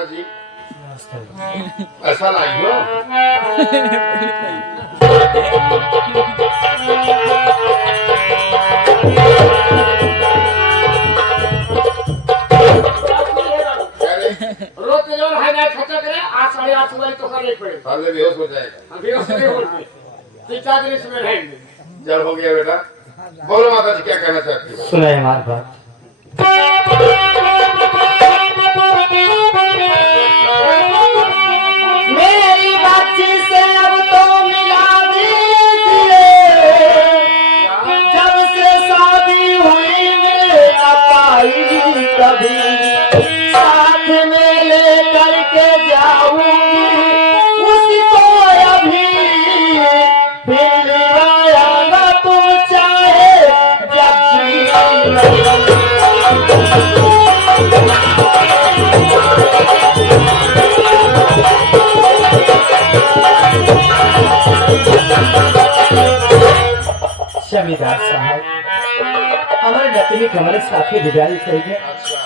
माता जी ऐसा लाई हो रोज जो है ना खर्चा करे 8 साढ़े 8 वाली तो करने पड़े साले बेहोश हो जाएगा बेहोश नहीं होते 3-4 दिन इसमें रहेंगे जब हो गया बेटा बोलो माता जी क्या कहना चाहती हो सुनाए हमारी बात। मेरी बच्ची से अब तो मिला दीजिए, जब से शादी हुई मेरा पाई कभी साथ में लेकर के जाऊंगी उसको अभी फिर आया तुम चाहे जमींदार साहब हमारे नतनी हमारे साथी विदाई करेंगे। अच्छा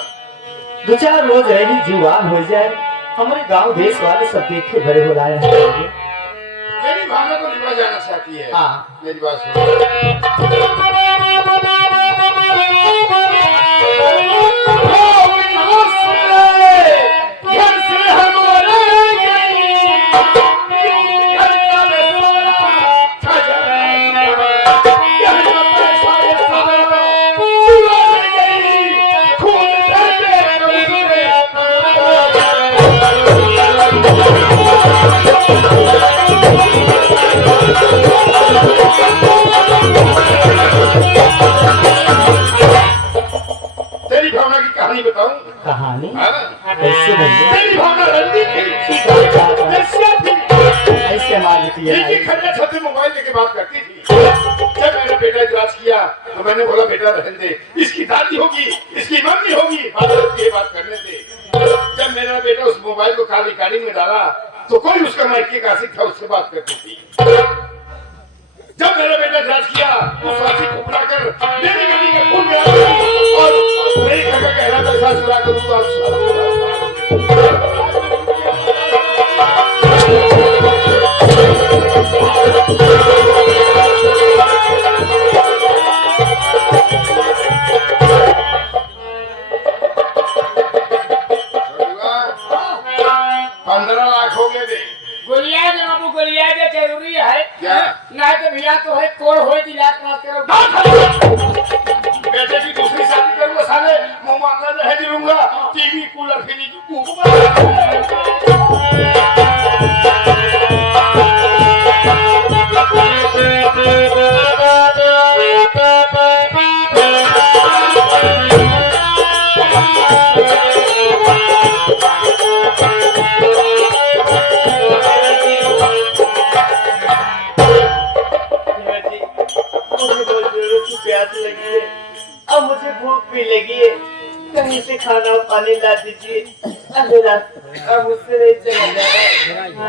2-4 रोज रहेगी जुआन हो जाए हमारे गांव देश वाले सब देखे बड़े हो लाए हैं। मेरी भावना को निभा जाना चाहती है हाँ। मेरी बात सुनो तेरी भावना की कहानी बताऊं कहानी हाँ? कैसे बनी? तेरी भावना रंजीत थी ऐसे मांगती है एक खड़े छत मोबाइल लेके बात करती थी। जब मैंने बेटा इजलास किया तो मैंने बोला बेटा रहने दे, इसकी दादी होगी इसकी मम्मी होगी बात करने दे। जब मेरा बेटा उस मोबाइल को कॉल रिकॉर्डिंग में डाला तो कोई उसका माइकी का आशिक था उससे बात करती थी। जब मेरा बेटा इजलास किया तो साथी को बुलाकर मेरी गली का खून मिला और मेरी काका कहना था सास चुरा कर दूंगा गोलियां जो बाबू गोलियां जो जरूरी है क्या ना तो भैया तो है कोड़ होए तो इलाज करो बेटे की दूसरी शादी करूंगा साले मुंह मांगा दहेज लूंगा टीवी कूलर फ्रिज प्यास लगी है अब मुझे भूख भी लगी है कहीं से खाना और पानी ला दीजिए अंधेरा अब मुझसे नहीं चला जाएगा।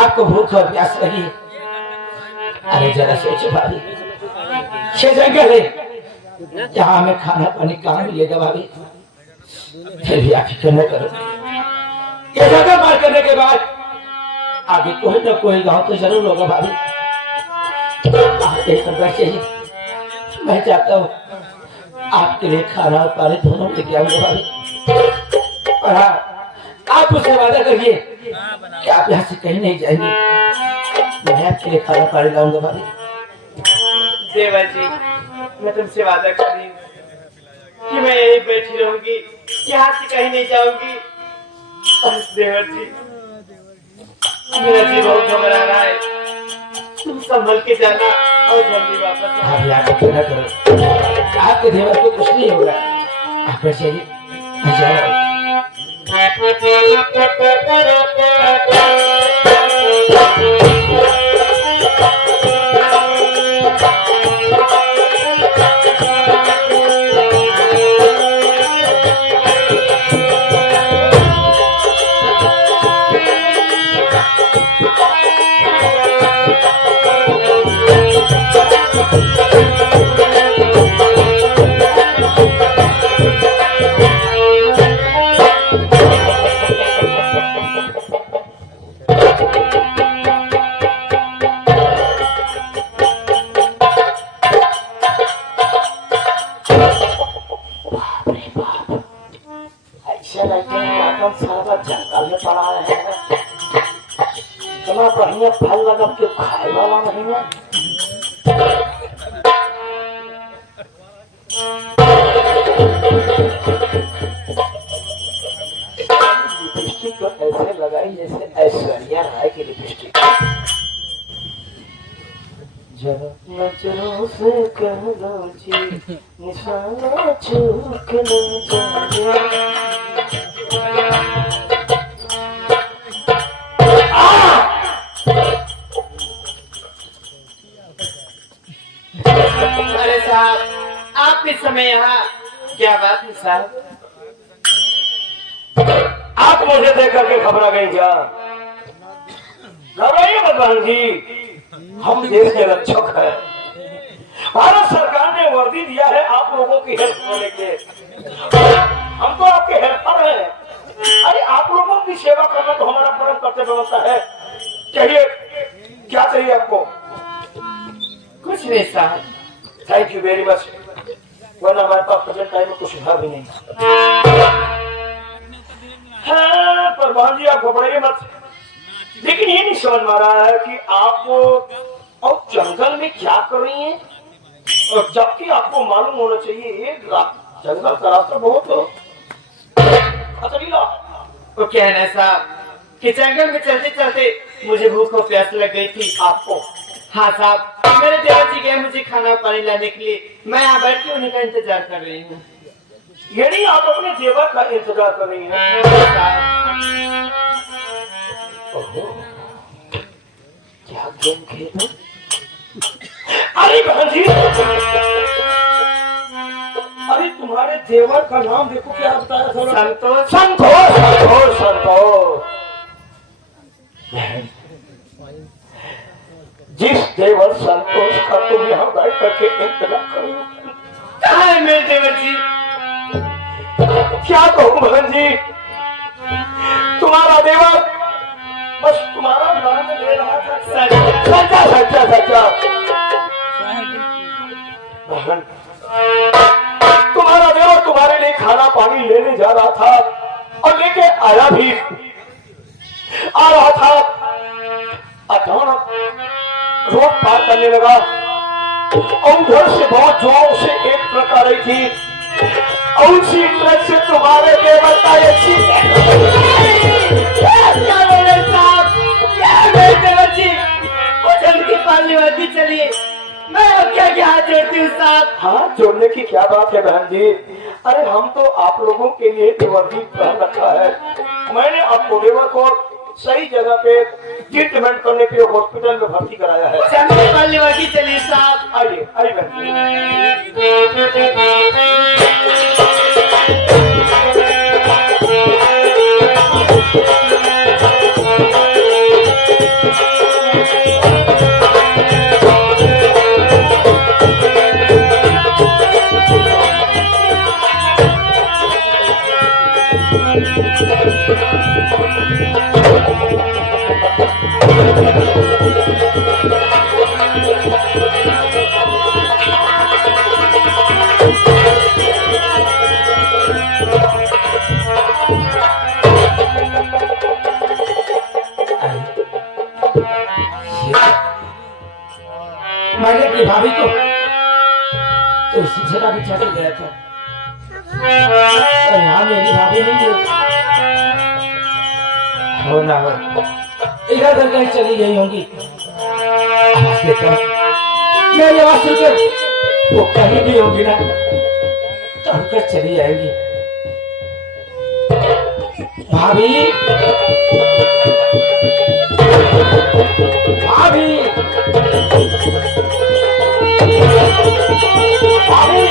आपको भूख और प्यास लगी है? अरे जरा सोचो भाभी ये जंगल है जहाँ हमें खाना पानी कहाँ मिलेगा भाभी फिर भी आप फिक्र न करो ये जगह पार करने के बाद आगे कोई ना कोई गांव तो जरूर होगा भाभी आप एक चाहिए मैं चाहता हूँ आपके लिए खाना और पानी दोनों लेके आऊंगा भाभी और हाँ आप उससे वादा करिए कि आप यहाँ से कहीं नहीं जाएंगे मैं आपके लिए खाना पानी लाऊंगा भाभी। देवा जी मैं तुमसे वादा कर रही हूँ कि मैं यहीं बैठी रहूंगी यहाँ से कहीं नहीं जाऊंगी। देवर जी मेरा जी बहुत घबरा रहा है तुम संभल के जाना और जल्दी वापस भाभी आप फिक्र न करो आपके देवर को कुछ नहीं होगा आप चलिए से कह लो जी निशाना चूक न जाए। अरे साहब आप इस समय यहाँ क्या बात है साहब? आप मुझे देख करके घबरा गई क्या? घबराइए मत बहन जी, हम देश के रक्षक हैं। भारत सरकार ने वर्दी दिया है आप लोगों की हेल्प करने के लिए। हम तो आपके हेल्पर हैं। अरे आप लोगों की सेवा करना तो हमारा परम कर्तव्य बनता है। चाहिए क्या चाहिए आपको? कुछ नहीं साहब। Thank you very much. वरना हमारे पास प्रेजेंट टाइम में कुछ सुधार भी नहीं। हाँ, पर बहन जी आप घबराइए मत। लेकिन ये नहीं समझ में आ रहा है कि आप और जंगल में क्या कर रही हैं, और जबकि आपको मालूम होना चाहिए ये जंगल का रास्ता बहुत खतरीला है। वो क्या है ना साहब कि जंगल में चलते चलते मुझे भूख और प्यास लग गई थी। आपको? हाँ साहब, मेरे देवर जी गए मुझे खाना पानी लाने के लिए। मैं यहाँ बैठ के उन्हीं का इंतजार कर रही हूँ। ये नहीं आप अपने देवर का इंतजार कर रही हैं? क्या गेम खेल? अरे बहन जी, अरे तुम्हारे देवर का नाम देखो क्या बताया था? संतोष। संतोष संतोष संतोष। जिस देवर संतोष का तुम यहाँ बैठ करके इंतजार करो, कहाँ है मेरे देवर जी? क्या कहूँ बहन जी, तुम्हारा देवर बस तुम्हारा नाम ले रहा था। सच्चा सच्चा सच्चा बहन, तुम्हारा देवर तुम्हारे लिए खाना पानी लेने जा रहा था और लेके आया भी आ रहा था। अचानक रोड पार करने लगा और उधर से बहुत जोर से एक ट्रक आ रही थी और उसी ट्रक से तुम्हारे देवर का एक क्या बोले साहब? क्या मेरे देवर जी? वो जल्दी पालने वाली चलिए, मैं क्या क्या हाथ जोड़ती हूँ साहब। हाथ जोड़ने की क्या बात है बहन जी? अरे हम तो आप लोगों के लिए वर्दी पहन रखा है। मैंने आपको देवर को सही जगह पे ट्रीटमेंट करने के लिए हॉस्पिटल में भर्ती कराया है। जल्दी पालने वाली चलिए साहब। आइए आइए बहन मैंने अपनी भाभी को तो इसी जगह भी चले गया था, पर यहाँ मेरी भाभी नहीं है। हो ना हो इधर उधर कहीं चली गई होंगी। आवाज देता मेरी आवाज सुनकर वो कहीं भी होगी ना तो उनकर चली जाएगी। भाभी भाभी भाभी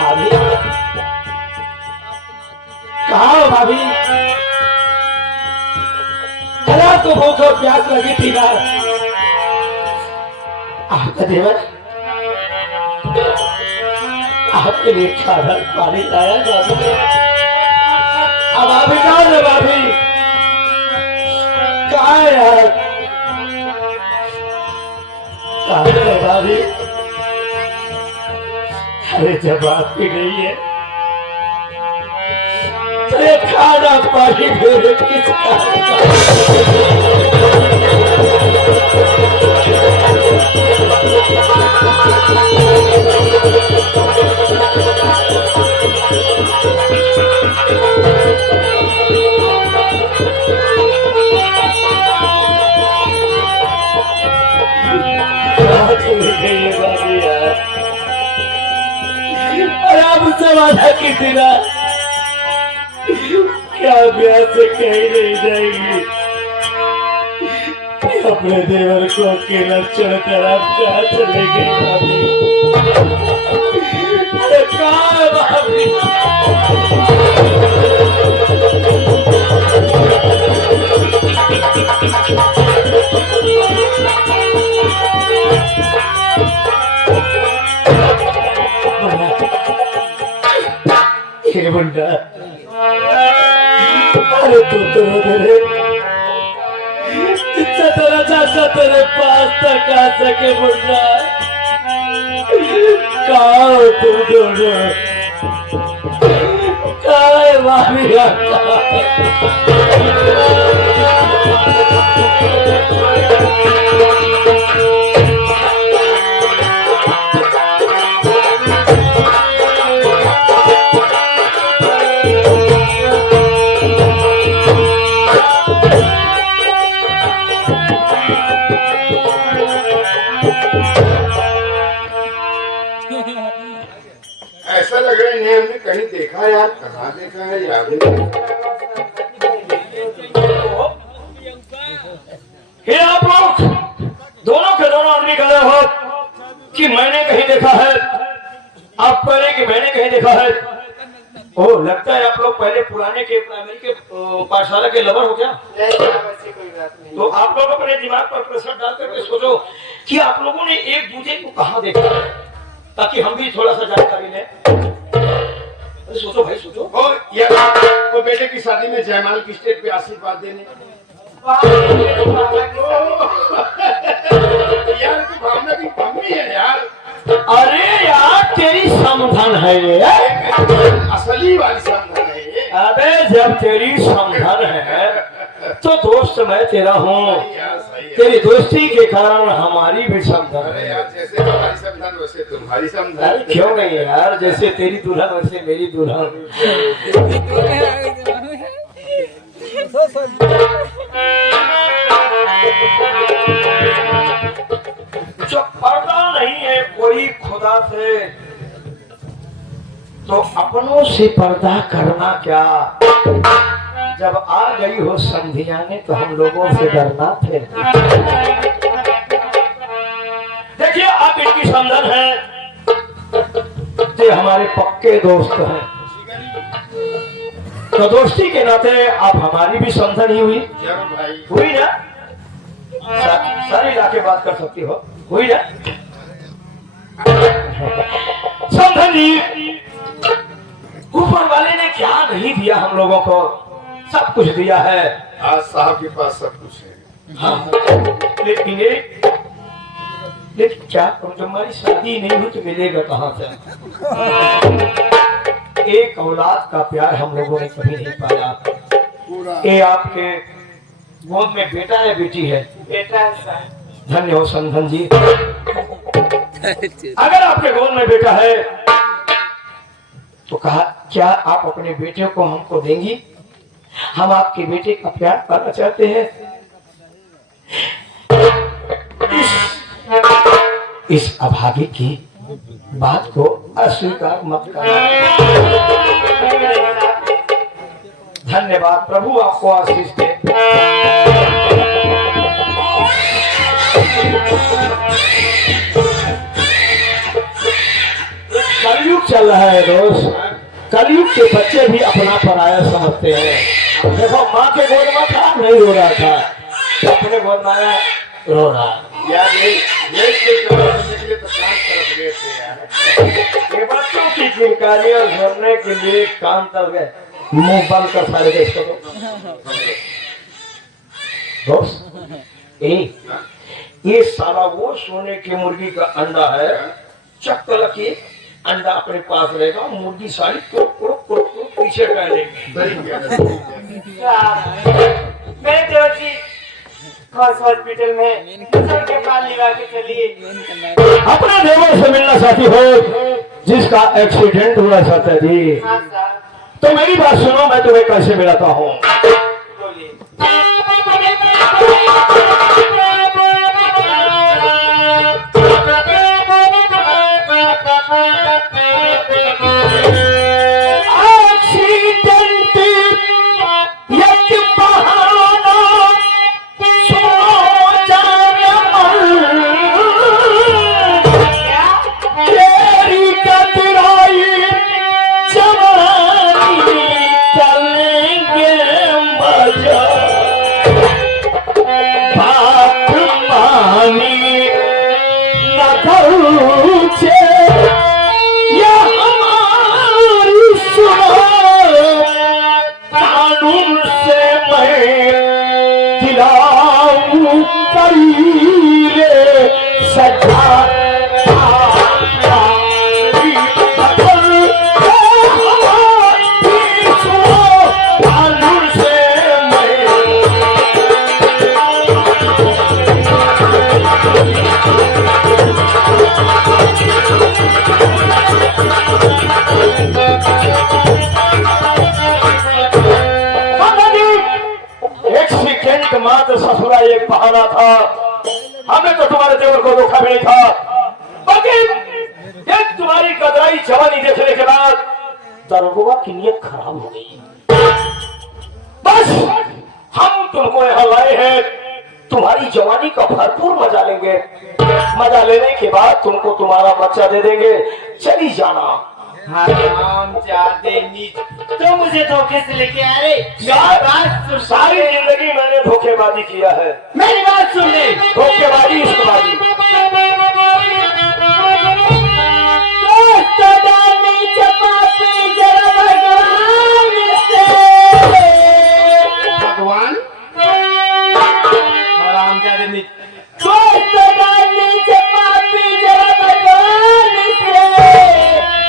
भाभी कहाँ हो भाभी? अरे तो भूख और प्यास लगी थी ना। आपका देवर आपके लिए खाना पानी लाया भाभी। अब भाभी कहाँ है? भाभी कहाँ है यार? कहाँ है भाभी? अरे जब आपकी नहीं है तो ये खाना पानी मेरे किस काम? थी ना, क्या ब्याह से कहीं नहीं जाएगी। अपने देवर को अकेला छोड़कर आप कहाँ चले गए भाभी? अरे कहाँ है भाभी? हे बंडा, अरे तू तो तेरे इतना तेरा चाचा तेरे पास तक आ सके बंडा, कहाँ हो तुम दोनों? कहाँ है भाभी? ऐसा लग रहा है इन्हें हमने कहीं देखा है यार, कहाँ देखा है याद नहीं। ये आप लोग दोनों के दोनों आदमी कह रहे हो कि मैंने कहीं देखा है, आप कह रहे कि मैंने कहीं देखा है। ओ, लगता है आप लोग पहले पुराने के प्राइमरी के पाठशाला के लवर हो क्या? तो आप लोग अपने दिमाग पर प्रेशर डाल करके सोचो कि आप लोगों ने एक दूसरे को कहाँ देखा है, ताकि हम भी थोड़ा सा जानकारी लें। अरे सोचो भाई सोचो। यार वो बेटे की शादी में जयमाल की स्टेज पे आशीर्वाद देने। यार तू भावना की मम्मी है यार। अरे यार तेरी समधन है ये, असली वाली समधन है ये। अबे जब तेरी समधन है तो दोस्त मैं तेरा हूँ, तेरी दोस्ती के कारण हमारी भी समधन अरे है। यार जैसे तुम्हारी समधन वैसे तुम्हारी समधन। अरे क्यों नहीं यार, जैसे तेरी दुल्हन वैसे मेरी दुल्हन। जो पर्दा नहीं है कोई खुदा से, तो अपनों से पर्दा करना क्या? जब आ गई हो संधियाने तो हम लोगों से डरना थे। देखिए आप इनकी समझन है, ये हमारे पक्के दोस्त हैं, तो दोस्ती के नाते आप हमारी भी समझन ही हुई। जरूर भाई हुई ना? सारी लाके बात कर सकती हो, हुई ना? समझन जी, ऊपर वाले ने क्या नहीं दिया हम लोगों को, सब कुछ दिया है। आज साहब के पास सब कुछ है। हाँ, लेकिन क्या तुम्हारी शादी नहीं हुई तो मिलेगा कहाँ से? एक औलाद का प्यार हम लोगों ने कभी नहीं पाया। पूरा ये आपके गोद में बेटा है बेटी है? बेटा है सर। धन्य हो संधन जी। अगर आपके गोद में बेटा है तो कहा क्या आप अपने बेटे को हमको देंगी? हम आपके बेटे का प्यार पाना चाहते हैं। इस अभागी की बात को अस्वीकार मत करना। धन्यवाद, प्रभु आपको आशीष दे। कलयुग चल रहा है दोस्त, कलयुग के बच्चे भी अपना पराया समझते हैं। देखो माँ के गोद में था नहीं रो रहा था, अपने गोद में आया रो रहा। यार ये निकले तो काम कर गए थे यार। ये बच्चों की चिंकारियां सुनने के लिए काम कर गए, मुंह बंद कर सारे देश को। दोस्त ये सारा वो सोने की मुर्गी का अंडा है, चक्कर के अंडा अपने पास रहेगा, मुर्गी सारी पीछे टहलेगी। मैं देवर जी हॉस्पिटल में सर के पास लेवा के चलिए। अपने देवर से मिलना चाहती हो जिसका एक्सीडेंट हुआ चाहता जी, हाँ सर, तो मेरी बात सुनो, मैं तुम्हें कैसे मिलाता हूँ। बोलिए। पूछे या हमारी सुनो, कानून से मैं दिलाऊं करीरे सजा। मात्र ससुरा एक बहाना था, हमें तो तुम्हारे देवर को धोखा भी नहीं था, बल्कि एक तुम्हारी कदराई जवानी देखने के बाद दरोगा की नीयत खराब हो गई। बस हम तुमको यहाँ लाए हैं, तुम्हारी जवानी का भरपूर मजा लेंगे, मजा लेने के बाद तुमको तुम्हारा बच्चा दे देंगे, चली जाना। हराम जादे नीच, तो मुझे धोखे से लेके आ रहे। यार सारी जिंदगी मैंने धोखेबाजी किया है। मेरी बात सुन ले, धोखेबाजी इश्कबाजी। भगवान हराम जादे नीच,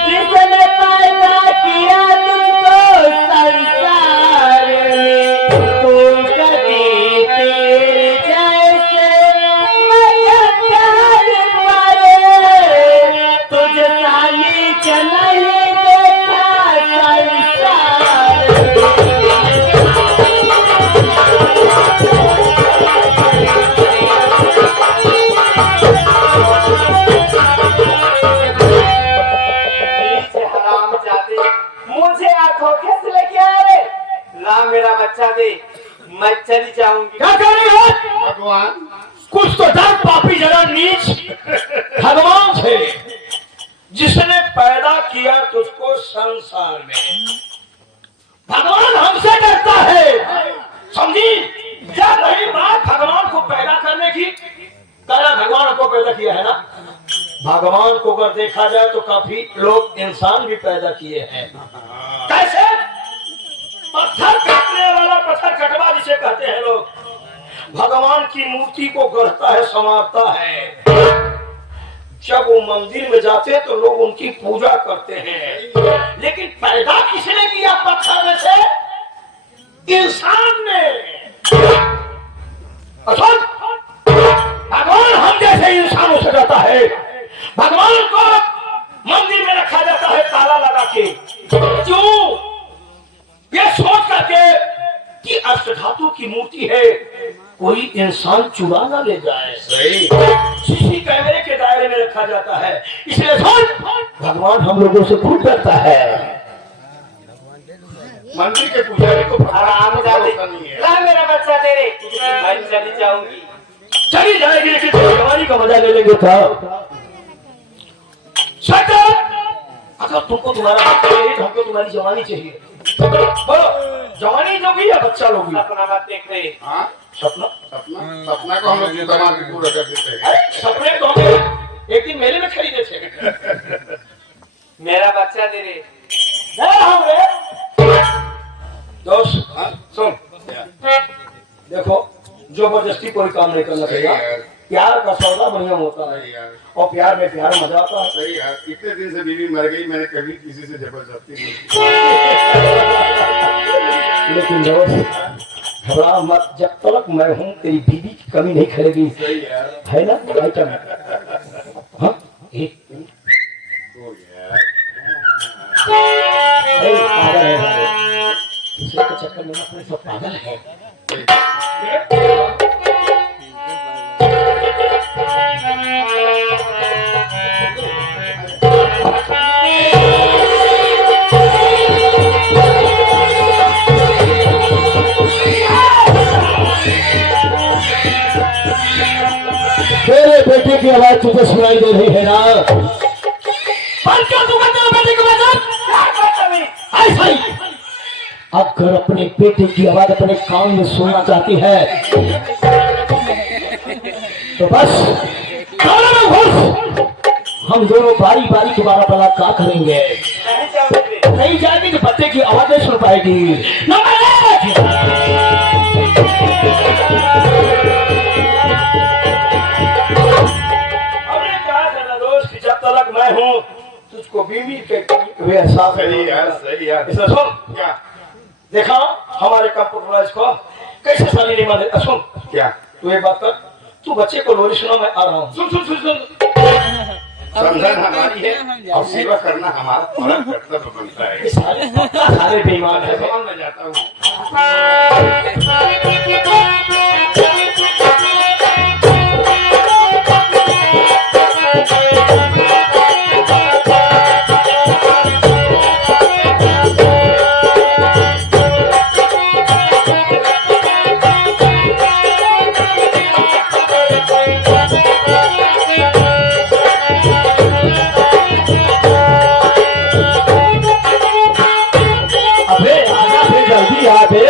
जिसने पैदा किया तुझको संसार में, तू कभी तेरे जैसे मगर मारे, तुझ साली नहीं देखा संसार मुझे धोखे से लेके आ रहे। ला मेरा बच्चा दे, मैं चली जाऊंगी। क्या कर रही हो? भगवान कुछ तो डर पापी जरा नीच भगवान से, जिसने पैदा किया तुझको संसार में। भगवान हमसे डरता है, समझी? क्या रही बात भगवान को पैदा करने की, कहना भगवान को पैदा किया है ना। भगवान को अगर देखा जाए तो काफी लोग इंसान भी पैदा किए हैं। कैसे? पत्थर काटने वाला पत्थर कटवा जिसे कहते हैं लोग, भगवान की मूर्ति को गढ़ता है, संवारता है। जब वो मंदिर में जाते हैं तो लोग उनकी पूजा करते हैं, लेकिन पैदा किसने किया पत्थर में से? इंसान ने। अच्छा, भगवान हम जैसे इंसानों से डरता है। भगवान को मंदिर में रखा जाता है ताला लगा के, क्यों? ये सोच करके कि अष्टधातु की मूर्ति है, कोई इंसान चुरा ना ले जाए। सही। सीसी कैमरे के दायरे में रखा जाता है, इसलिए भगवान हम लोगों से खूब डरता है। मंदिर के पुजारी को हराम जादे, नहीं है। ला मेरा बच्चा तेरे, मैं चली जाऊंगी। चली जाएगी लेकिन जवानी का मजा ले लेंगे था। अगर तुमको तुम्हारा बच्चा चाहिए तो हमको तुम्हारी जवानी चाहिए। बोलो, जवानी लोगी या बच्चा लोगी? अपना बात देख रहे। हाँ सपना सपना को हम लोग जूता मार के पूरा कर देते हैं। अरे सपने तो हम एक दिन मेले में खरीदे थे। मेरा बच्चा दे रे। दोस्त हाँ? सुन, देखो जबरदस्ती कोई काम नहीं करना सही चाहिए। है। प्यार का सौदा बढ़िया होता है, सही यार, और प्यार में प्यार मजा आता है। सही यार। इतने दिन से बीवी मर गई, मैंने कभी किसी से जबरदस्ती नहीं की। लेकिन दोस्त घबरा मत, जब तक मैं हूँ तेरी बीवी की कमी नहीं खलेगी, सही यार। है ना? हाँ एक हो गया। पागल है, दूसरे के चक्कर में अपने सब पागल है। तेरे बेटे की आवाज तुझे सुनाई दे रही है ना? ऐसा ही अगर अपने बेटे की आवाज अपने कान में सुनना चाहती है तो बस कानों में घुस, हम दोनों बारी बारी के बारह पला क्या करेंगे? नहीं जाओगे। नहीं जाएगी तो बच्चे की आवाज नहीं सुन पाएगी। नंबर एक! हमने कहा था ना दोस्त कि जब तक मैं हूँ तुझको बीवी के हुए एहसास सही है, सही है। इसमें सुन, क्या देखा हमारे कंप्यूटराइज को कैसे साली नहीं माने। सुन, क्या तू एक बात कर, तू बच्चे को लोरी सुना, मैं आ रहा हूँ। सुन सुन सुन सुन, समझन हमारी है और सेवा करना हमारा पूरा कर्तव्य बनता है। ये सारे बेईमान है। मैं जाता हूँ। अबे आजा, फिर जल्दी आ बे।